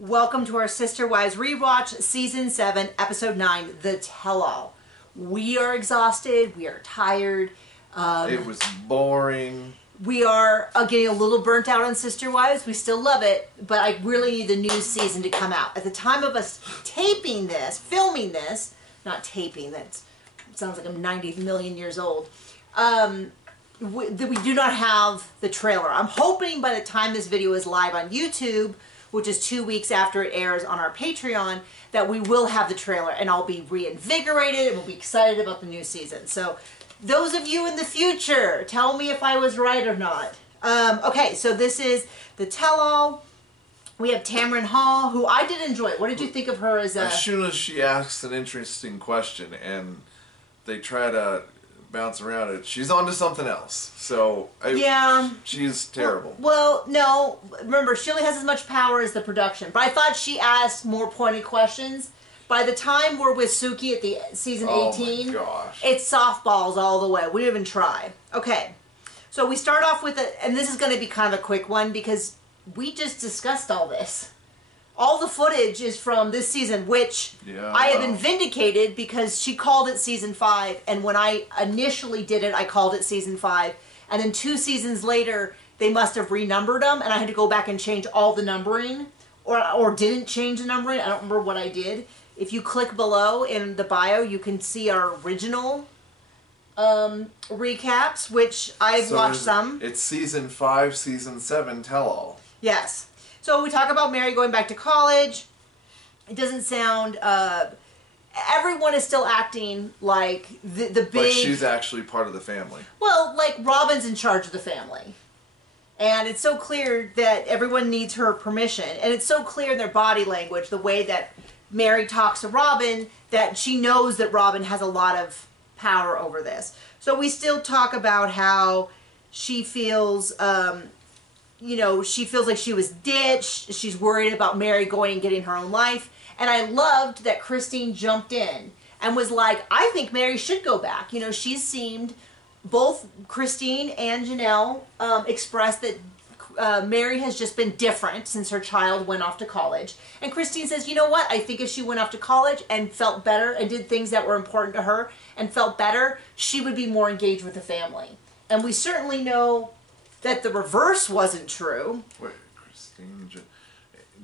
Welcome to our Sister Wives Rewatch, Season 7, Episode 9, The Tell-All. We are exhausted. We are tired. It was boring. We are getting a little burnt out on Sister Wives. We still love it, but I really need the new season to come out. At the time of us taping this, filming this, not taping, that sounds like I'm 90 million years old, we do not have the trailer. I'm hoping by the time this video is live on YouTube, which is 2 weeks after it airs on our Patreon, that we will have the trailer and I'll be reinvigorated and we'll be excited about the new season. So those of you in the future, tell me if I was right or not. Okay, so this is The Tell-All. We have Tamron Hall, who I did enjoy. What did you think of her as a... As soon as she asks an interesting question and they try to bounce around it, she's on to something else. So, yeah, she's terrible. Well, no, remember, she only has as much power as the production. But I thought she asked more pointed questions. By the time we're with Suki at the season 18, my gosh, it's softballs all the way. We didn't even try. Okay, so we start off with and this is going to be kind of a quick one because we just discussed all this. All the footage is from this season, which I have been vindicated because she called it season 5, and when I initially did it, I called it season 5, and then 2 seasons later, they must have renumbered them, and I had to go back and change all the numbering, or didn't change the numbering. I don't remember what I did. If you click below in the bio, you can see our original recaps, which I've watched some. It's season 5, season 7 tell-all. Yes. So we talk about Mary going back to college. It doesn't sound... everyone is still acting like the big... But she's actually part of the family. Well, like Robin's in charge of the family. And it's so clear that everyone needs her permission. And it's so clear in their body language, the way that Mary talks to Robin, that she knows that Robin has a lot of power over this. So we still talk about how she feels... you know, she feels like she was ditched. She's worried about Mary going and getting her own life. And I loved that Christine jumped in and was like, I think Mary should go back. You know, she seemed, both Christine and Janelle expressed that Mary has just been different since her child went off to college. And Christine says, you know what? I think if she went off to college and felt better and did things that were important to her and felt better, she would be more engaged with the family. And we certainly know that the reverse wasn't true. Wait, Christine,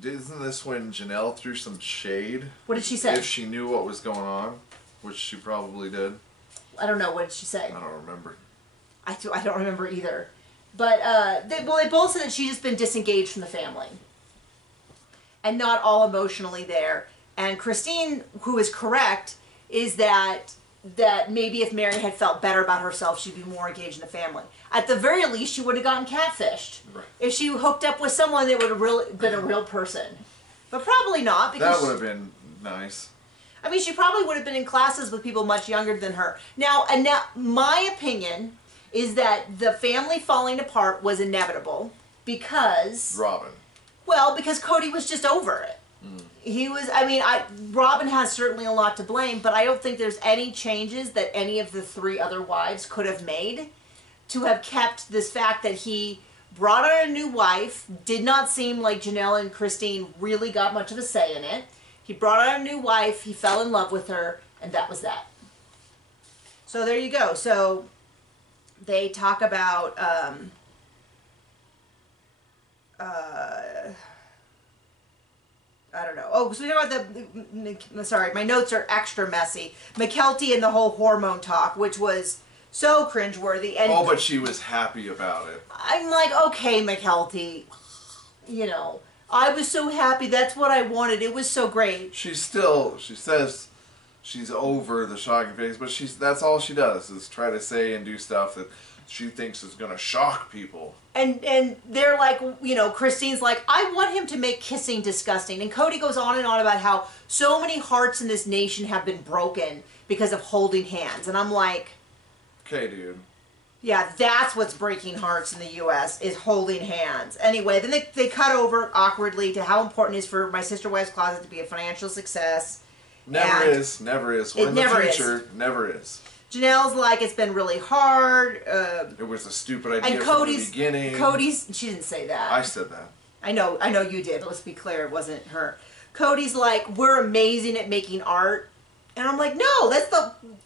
isn't this when Janelle threw some shade? What did she say? If she knew what was going on, which she probably did. I don't know. What did she say? I don't remember. I don't remember either. But they both said that she's just been disengaged from the family and not all emotionally there. And Christine, who is correct, is that maybe if Mary had felt better about herself, she'd be more engaged in the family. At the very least, she would have gotten catfished. Right. If she hooked up with someone that would have been a real person. But probably not. Because that would have been nice. I mean, she probably would have been in classes with people much younger than her. Now, my opinion is that the family falling apart was inevitable because... Robin. Well, because Cody was just over it. He was, I mean, Robin has certainly a lot to blame, but I don't think there's any changes that any of the 3 other wives could have made to have kept this fact that he brought on a new wife, did not seem like Janelle and Christine really got much of a say in it. He brought on a new wife, he fell in love with her, and that was that. So there you go. So they talk about, I don't know. Oh, so we talk about sorry, my notes are extra messy. McKelty and the whole hormone talk, which was so cringeworthy. And oh, but she was happy about it. I'm like, okay, McKelty, you know, I was so happy. That's what I wanted. It was so great. She says she's over the shocking face, but that's all she does is try to say and do stuff that she thinks is going to shock people. And they're like, you know, Christine's like, I want him to make kissing disgusting. And Cody goes on and on about how so many hearts in this nation have been broken because of holding hands. And I'm like... Okay, dude. Yeah, that's what's breaking hearts in the U.S. is holding hands. Anyway, then they cut over awkwardly to how important it is for My Sister Wives Closet to be a financial success. Never is. Never is. We're in the future. Never is. Janelle's like, it's been really hard. It was a stupid idea from the beginning. She didn't say that. I said that. I know you did, but let's be clear, it wasn't her. Cody's like, we're amazing at making art. And I'm like, no,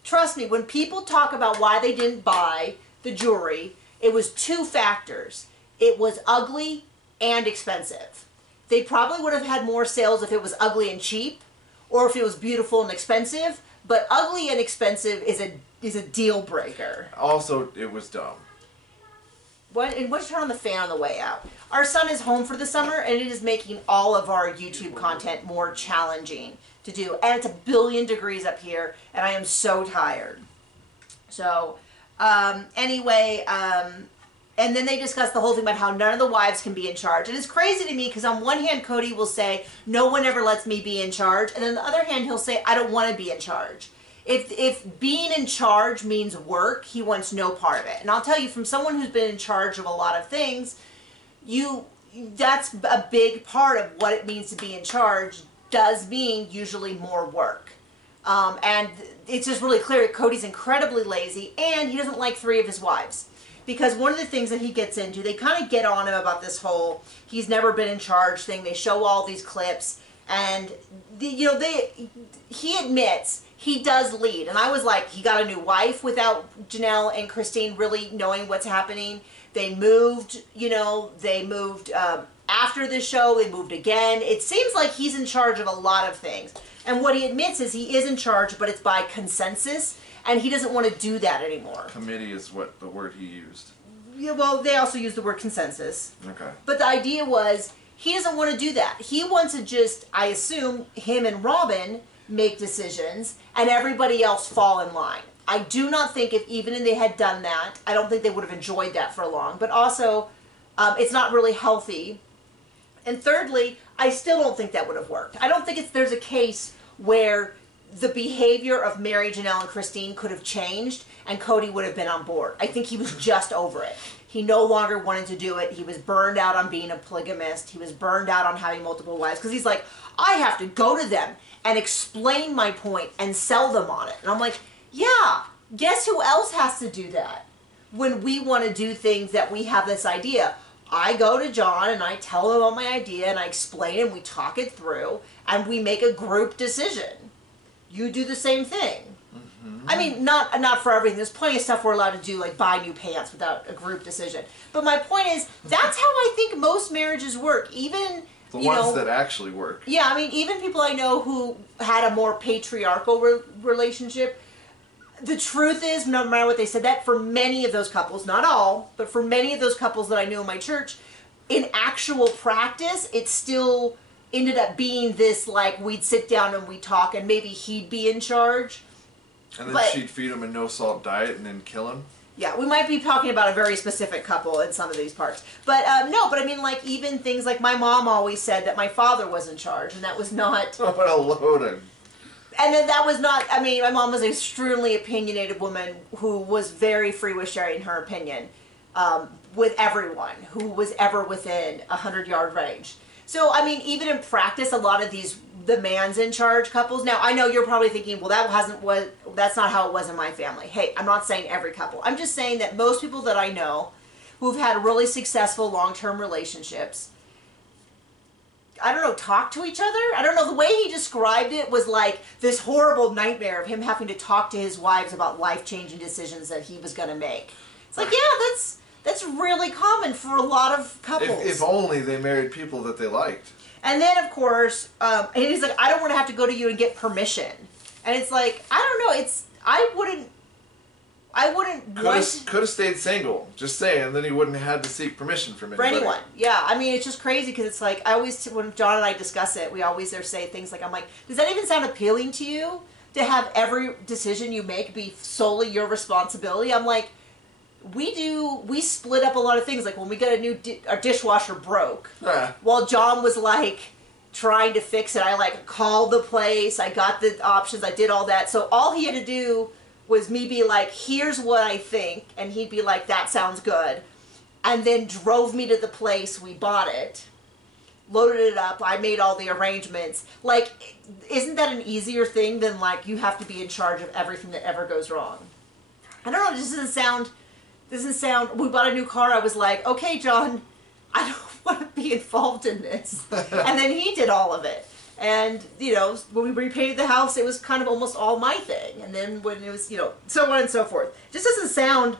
trust me, when people talk about why they didn't buy the jewelry, it was two factors. It was ugly and expensive. They probably would have had more sales if it was ugly and cheap, or if it was beautiful and expensive, but ugly and expensive is a deal breaker. Also, it was dumb. And what's turn on the fan on the way out? Our son is home for the summer, and it is making all of our YouTube content more challenging to do. And it's 1 billion degrees up here, and I am so tired. So, anyway, and then they discuss the whole thing about how none of the wives can be in charge. And it's crazy to me because on one hand, Cody will say, no one ever lets me be in charge. And on the other hand, he'll say, I don't want to be in charge. If being in charge means work, he wants no part of it. And I'll tell you, from someone who's been in charge of a lot of things, that's a big part of what it means to be in charge, does mean usually more work. And it's just really clear that Cody's incredibly lazy, and he doesn't like 3 of his wives. Because one of the things that he gets into, they kind of get on him about this whole he's never been in charge thing. They show all these clips, and he admits he does lead. And I was like, he got a new wife without Janelle and Christine really knowing what's happening. They moved, after the show, they moved again. It seems like he's in charge of a lot of things. And what he admits is he is in charge, but it's by consensus, and he doesn't want to do that anymore. Committee is what the word he used. Yeah, well, they also use the word consensus. Okay. But the idea was he doesn't want to do that. He wants to just, I assume, him and Robin make decisions and everybody else fall in line. I do not think even if they had done that, I don't think they would have enjoyed that for long. But also, it's not really healthy. And thirdly, I still don't think that would have worked. I don't think there's a case where the behavior of Mary, Janelle, and Christine could have changed and Cody would have been on board. I think he was just over it. He no longer wanted to do it. He was burned out on being a polygamist. He was burned out on having multiple wives because he's like, I have to go to them and explain my point and sell them on it. And I'm like, yeah, guess who else has to do that when we want to do things that we have this idea? I go to John and I tell him about my idea and I explain it and we talk it through and we make a group decision. You do the same thing. Mm-hmm. I mean, not for everything. There's plenty of stuff we're allowed to do, like buy new pants without a group decision. But my point is, that's how I think most marriages work. Even the ones that actually work. Yeah, I mean, even people I know who had a more patriarchal relationship. The truth is, no matter what they said, that for many of those couples, not all, but for many of those couples that I knew in my church, in actual practice, it still ended up being this, like, we'd sit down and we'd talk and maybe he'd be in charge. And then she'd feed him a no-salt diet and then kill him? Yeah, we might be talking about a very specific couple in some of these parts. But, no, but I mean, like, even things like my mom always said that my father was in charge, and that was not... Oh, what a load of... And then that was not, I mean, my mom was an extremely opinionated woman who was very free with sharing her opinion with everyone who was ever within a 100-yard range. So, I mean, even in practice, a lot of the man's in charge couples. Now, I know you're probably thinking, well, that's not how it was in my family. Hey, I'm not saying every couple. I'm just saying that most people that I know who've had really successful long-term relationships, I don't know, talk to each other? I don't know, the way he described it was like this horrible nightmare of him having to talk to his wives about life-changing decisions that he was going to make. It's like, yeah, that's really common for a lot of couples. If only they married people that they liked. And then, of course, and he's like, I don't want to have to go to you and get permission. And it's like, I don't know, I wouldn't Could have stayed single, just saying, then he wouldn't have had to seek permission from anybody. For anyone. Yeah, I mean, it's just crazy because it's like, when John and I discuss it, we always say things like, I'm like, does that even sound appealing to you? To have every decision you make be solely your responsibility? I'm like, we split up a lot of things. Like when we got our dishwasher broke. While John was like trying to fix it, I like called the place, I got the options, I did all that. So all he had to do was me be like, here's what I think, and he'd be like, that sounds good, and then drove me to the place, we bought it, loaded it up, I made all the arrangements. Like, isn't that an easier thing than like, you have to be in charge of everything that ever goes wrong? I don't know, it just doesn't sound, we bought a new car, I was like, okay, John, want to be involved in this. And then he did all of it. And, you know, when we repainted the house, it was kind of almost all my thing. And then when it was, you know, so on and so forth. Just doesn't sound,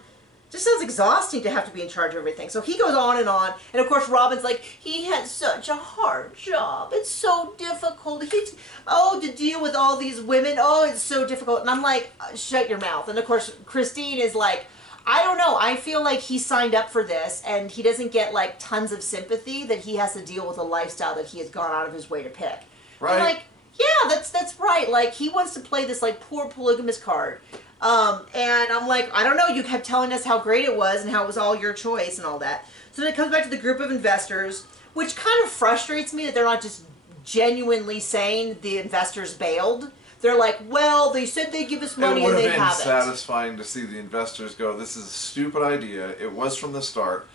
just sounds exhausting to have to be in charge of everything. So he goes on. And of course, Robin's like, he had such a hard job. It's so difficult. He's, oh, to deal with all these women. Oh, it's so difficult. And I'm like, shut your mouth. And of course, Christine is like, I don't know. I feel like he signed up for this and he doesn't get like tons of sympathy that he has to deal with a lifestyle that he has gone out of his way to pick. Right. I'm like, yeah, that's right. Like he wants to play this like poor polygamous card. And I'm like, I don't know. You kept telling us how great it was and how it was all your choice and all that. So then it comes back to the group of investors, which kind of frustrates me that they're not just genuinely saying the investors bailed. They're like, well, they said they'd give us money and they haven't. It would have been satisfying to see the investors go, this is a stupid idea. It was from the start.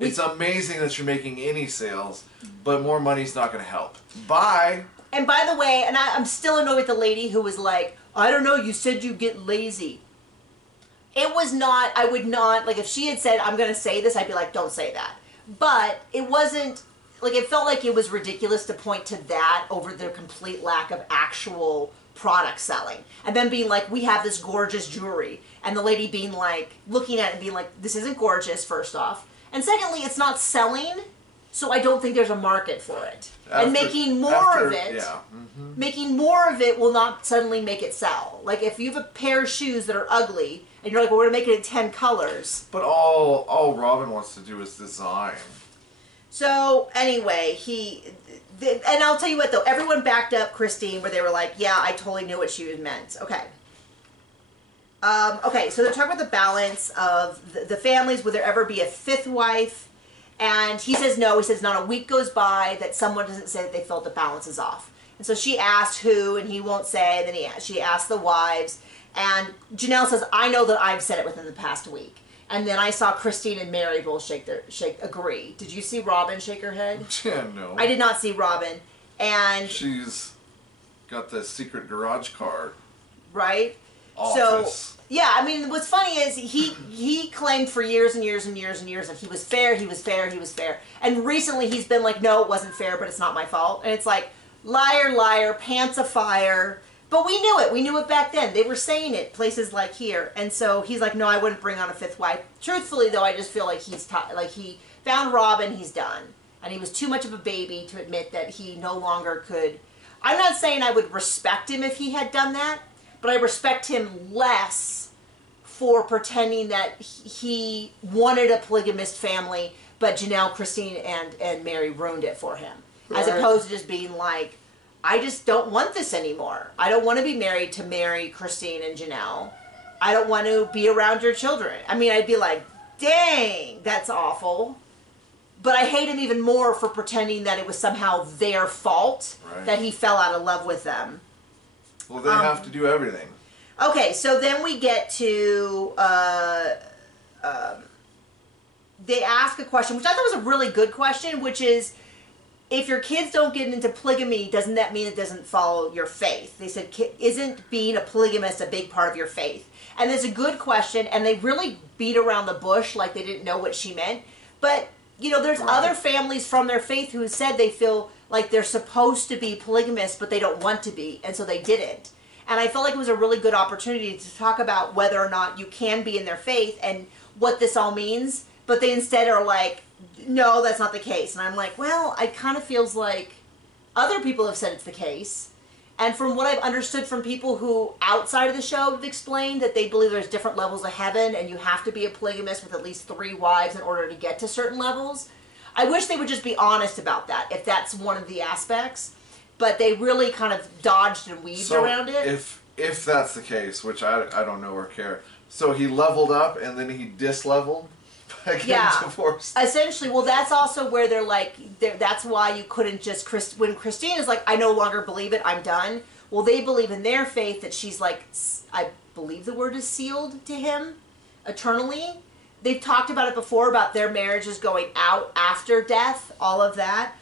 It's amazing that you're making any sales, but more money's not going to help. Bye. And by the way, and I'm still annoyed with the lady who was like, I don't know, you said you get lazy. It was not, I would not, like if she had said, I'm going to say this, I'd be like, don't say that. But it wasn't, like it felt like it was ridiculous to point to that over their complete lack of actual product selling. And then being like, we have this gorgeous jewelry. And the lady being like, looking at it and being like, this isn't gorgeous, first off. And secondly, it's not selling, so I don't think there's a market for it. And making more of it, yeah. making more of it will not suddenly make it sell. Like if you have a pair of shoes that are ugly, and you're like, well, we're going to make it in 10 colors. But all Robin wants to do is design. So anyway, and I'll tell you what though, everyone backed up Christine where they were like, yeah, I totally knew what she meant. Okay. Okay, so they're talking about the balance of the families. Would there ever be a fifth wife? And he says no. He says not a week goes by that someone doesn't say that they felt the balance is off. And so she asked who, and he won't say. And then she asked the wives. And Janelle says, I know that I've said it within the past week. And then I saw Christine and Mary both agree. Did you see Robin shake her head? Yeah, no. I did not see Robin. And she's got the secret garage card. Right? Office. So, yeah, I mean, what's funny is he claimed for years and years and years and years that he was fair, he was fair, he was fair. And recently he's been like, no, it wasn't fair, but it's not my fault. And it's like, liar, liar, pants afire. But we knew it. We knew it back then. They were saying it places like here. And so he's like, no, I wouldn't bring on a fifth wife. Truthfully, though, I just feel like he found Robin, he's done. And he was too much of a baby to admit that he no longer could. I'm not saying I would respect him if he had done that, but I respect him less for pretending that he wanted a polygamist family, but Janelle, Christine, and Mary ruined it for him. Right. As opposed to just being like, I just don't want this anymore. I don't want to be married to Mary, Christine, and Janelle. I don't want to be around your children. I mean, I'd be like, dang, that's awful. But I hate him even more for pretending that it was somehow their fault that he fell out of love with them. Well, they have to do everything. Okay, so then we get to, they ask a question, which I thought was a really good question, which is, if your kids don't get into polygamy, doesn't that mean it doesn't follow your faith? They said, isn't being a polygamist a big part of your faith? And it's a good question, and they really beat around the bush like they didn't know what she meant. But, you know, there's other families from their faith who said they feel like they're supposed to be polygamous, but they don't want to be, and so they didn't. And I felt like it was a really good opportunity to talk about whether or not you can be in their faith and what this all means, but they instead are like, no, that's not the case. And I'm like, well, it kind of feels like other people have said it's the case. And from what I've understood from people who outside of the show have explained that they believe there's different levels of heaven and you have to be a polygamist with at least 3 wives in order to get to certain levels. I wish they would just be honest about that, if that's one of the aspects. But they really kind of dodged and weaved around it. If that's the case, which I don't know or care. So he leveled up and then he disleveled by getting divorced. Essentially, well, that's also where they're like, that's why you couldn't just, when Christine is like, I no longer believe it, I'm done. Well, they believe in their faith that she's like, I believe the word is sealed to him eternally. They've talked about it before, about their marriages going out after death, all of that.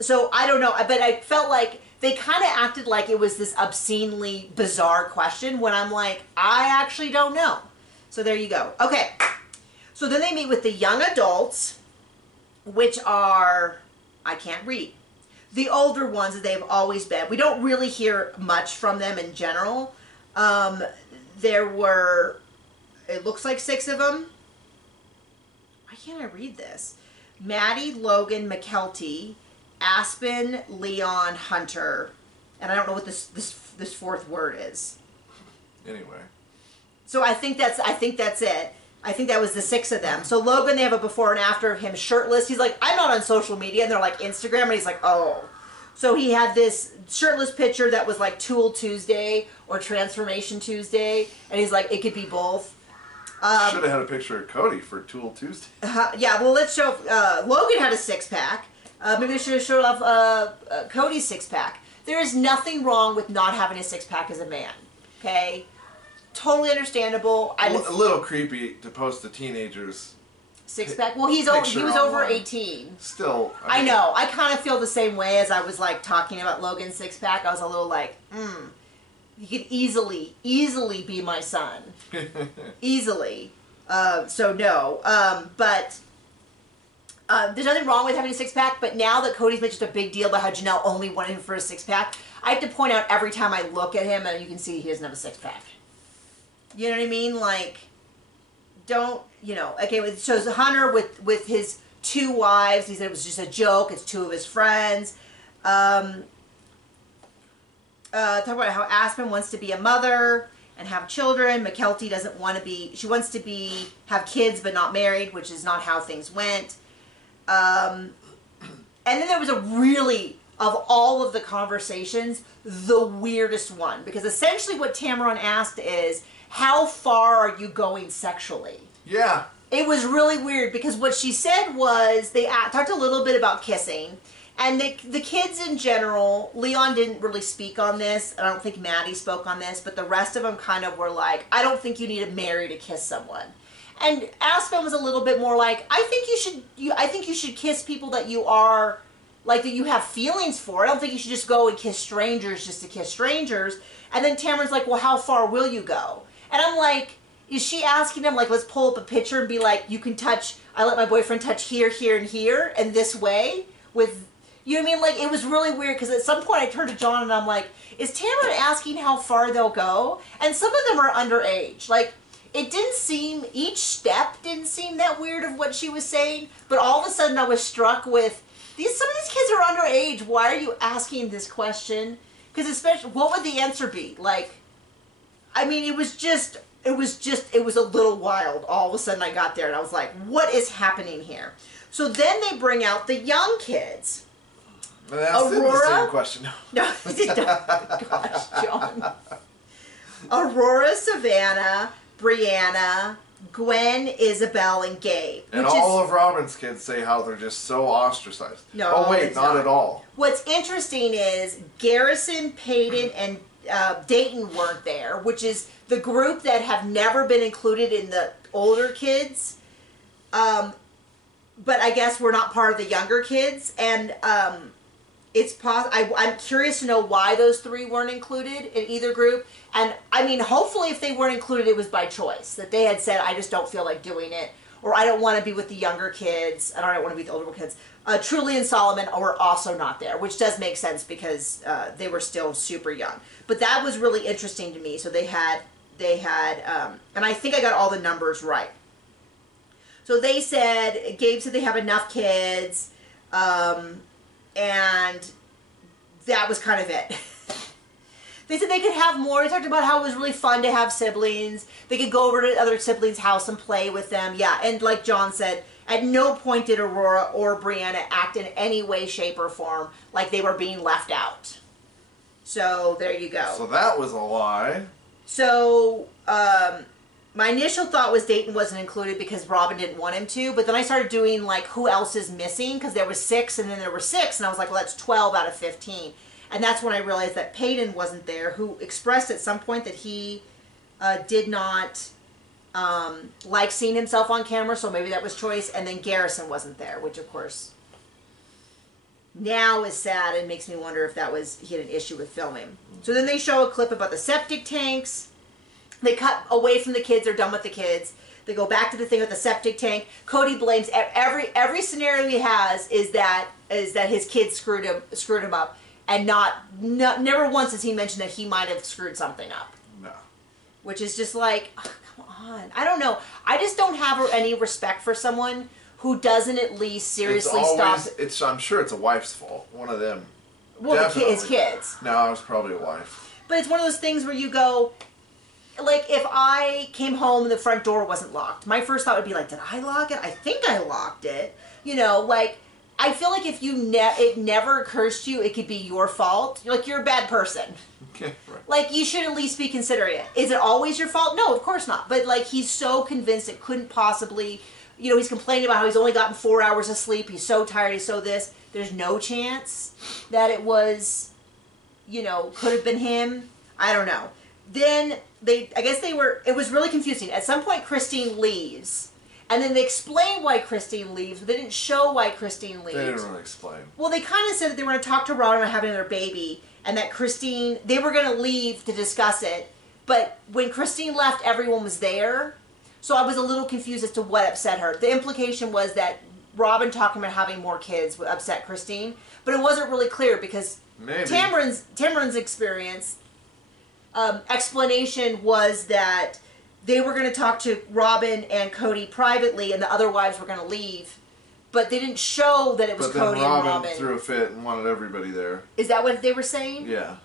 So I don't know, but I felt like they kind of acted like it was this obscenely bizarre question when I'm like, I actually don't know. So there you go. Okay. So then they meet with the young adults, which are I can't read. The older ones that they've always been, we don't really hear much from them in general. There were, it looks like 6 of them. Why can't I read this? Maddie, Logan, McKelty, Aspen, Leon, Hunter, and I don't know what this 4th word is. Anyway. So I think that's it. I think that was the 6 of them. So Logan, they have a before and after of him shirtless. He's like, I'm not on social media, and they're like Instagram, and he's like, oh. So he had this shirtless picture that was like Tool Tuesday or Transformation Tuesday, and he's like, it could be both. Should have had a picture of Cody for Tool Tuesday. Yeah, well, let's show. Logan had a 6-pack. Maybe we should have showed off Cody's 6-pack. There is nothing wrong with not having a 6-pack as a man. Okay, totally understandable. A little creepy to post the teenagers 6-pack. Well, he was over 18. Still, I know. I kind of feel the same way as I was like talking about Logan's 6-pack. I was a little like, he could easily be my son. Easily. So no. But there's nothing wrong with having a 6-pack, but now that Cody's made just a big deal about how Janelle only wanted him for a 6-pack, I have to point out every time I look at him, and you can see he doesn't have a 6-pack. You know what I mean? Like, don't, you know, okay, it shows Hunter with his 2 wives. He said it was just a joke. It's 2 of his friends. Talk about how Aspen wants to be a mother and have children. McKelty doesn't want to be, she wants to have kids but not married, which is not how things went. And then there was a really, of all of the conversations, the weirdest one. Because essentially what Tameron asked is, how far are you going sexually? Yeah. It was really weird because what she said was, they talked a little bit about kissing. And the kids in general, Leon didn't really speak on this. I don't think Maddie spoke on this. But the rest of them kind of were like, I don't think you need to marry to kiss someone. And Aspen was a little bit more like, I think you should kiss people that you are, like, that you have feelings for. I don't think you should just go and kiss strangers just to kiss strangers. And then Tameron's like, well, how far will you go? And I'm like, is she asking him, like, let's pull up a picture and be like, you can touch, I let my boyfriend touch here, here, and here, and this way with... You know what I mean? Like, it was really weird because at some point I turned to John and I'm like, is Tameron asking how far they'll go? And some of them are underage. Like, it didn't seem, each step didn't seem that weird of what she was saying, but all of a sudden I was struck with, some of these kids are underage. Why are you asking this question? Because especially, what would the answer be? Like, I mean, it was a little wild. All of a sudden I got there and I was like, what is happening here? So then they bring out the young kids. Aurora? The same question. No, gosh, John. Aurora, Savannah, Brianna, Gwen, Isabel, and Gabe. And all of Robin's kids say how they're just so ostracized. No, oh wait, not at all. What's interesting is Garrison, Peyton, and Dayton weren't there, which is the group that have never been included in the older kids. But I guess we're not part of the younger kids, and I'm curious to know why those 3 weren't included in either group. And I mean, hopefully if they weren't included, it was by choice. That they had said, I just don't feel like doing it. Or I don't want to be with the younger kids. And I don't want to be with the older kids. Truly and Solomon were also not there. Which does make sense because they were still super young. But that was really interesting to me. So they had, and I think I got all the numbers right. So they said, Gabe said they have enough kids. And that was kind of it. They said they could have more. They talked about how it was really fun to have siblings. They could go over to other siblings' house and play with them. Yeah, and like John said, at no point did Aurora or Brianna act in any way, shape, or form like they were being left out. So there you go. So that was a lie. So my initial thought was Dayton wasn't included because Robin didn't want him to, but then I started doing like who else is missing because there was 6 and then there were 6 and I was like, well, that's 12 out of 15. And that's when I realized that Peyton wasn't there, who expressed at some point that he did not like seeing himself on camera, so maybe that was choice. And then Garrison wasn't there, which of course now is sad and makes me wonder if he had an issue with filming. So then they show a clip about the septic tanks. They cut away from the kids. They're done with the kids. They go back to the thing with the septic tank. Cody blames every scenario he has is that his kid screwed him up, and never once has he mentioned that he might have screwed something up. No. Which is just like, oh, come on. I don't know. I just don't have any respect for someone who doesn't at least seriously stop. I'm sure it's a wife's fault. One of them. Well, his kids. No, it's probably a wife. But it's one of those things where you go, like, if I came home and the front door wasn't locked, my first thought would be like, did I lock it? I think I locked it. You know, like, I feel like if it never occurs to you it could be your fault, you're a bad person. Okay, right. Like, you should at least be considerate. Is it always your fault? No, of course not. But, like, he's so convinced it couldn't possibly, he's complaining about how he's only gotten 4 hours of sleep. He's so tired. He's so this. There's no chance that it was, could have been him. I don't know. Then it was really confusing. At some point, Christine leaves. And then they explain why Christine leaves, but they didn't show why Christine leaves. They didn't really explain. Well, they kind of said that they were going to talk to Robin about having their baby, and that they were going to leave to discuss it. But when Christine left, everyone was there. So I was a little confused as to what upset her. The implication was that Robin talking about having more kids would upset Christine, but it wasn't really clear because Tamron's explanation was that they were going to talk to Robin and Cody privately, and the other wives were going to leave, but they didn't show that it was Cody and Robin. Robin threw a fit and wanted everybody there. Is that what they were saying? Yeah.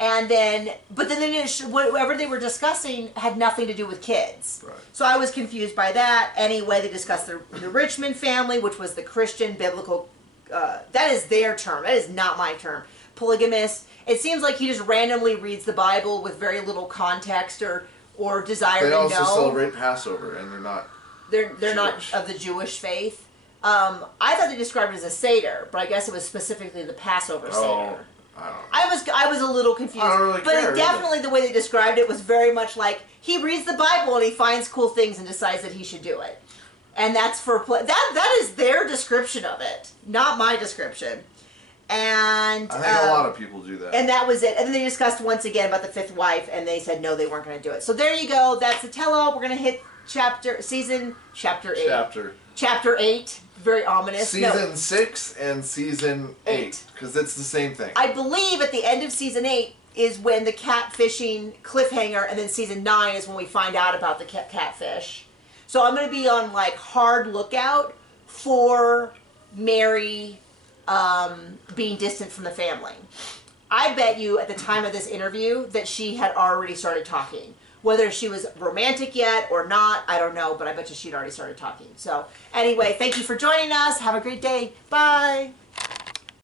And then, but then they didn't whatever they were discussing had nothing to do with kids. Right. So I was confused by that. Anyway, they discussed the Richmond family, which was the Christian biblical, that is their term. That is not my term. Polygamous. It seems like he just randomly reads the Bible with very little context or desire to know. They also celebrate Passover, and they're not They're not of the Jewish faith. I thought they described it as a Seder, but I guess it was specifically the Passover Seder. I was a little confused. I don't really but care, definitely the way they described it was very much like he reads the Bible and he finds cool things and decides that he should do it. And that's that is their description of it, not my description. And I think a lot of people do that. And that was it. And then they discussed once again about the fifth wife, and they said no, they weren't going to do it. So there you go. That's the tell-all. We're going to hit chapter 8. Chapter 8. Very ominous. Season 6 and season 8. Because it's the same thing. I believe at the end of season 8 is when the catfishing cliffhanger, and then season 9 is when we find out about the catfish. So I'm going to be on hard lookout for Mary being distant from the family. I bet you at the time of this interview that she had already started talking. Whether she was romantic yet or not, I don't know, but I bet you she'd already started talking. So anyway, thank you for joining us. Have a great day. Bye.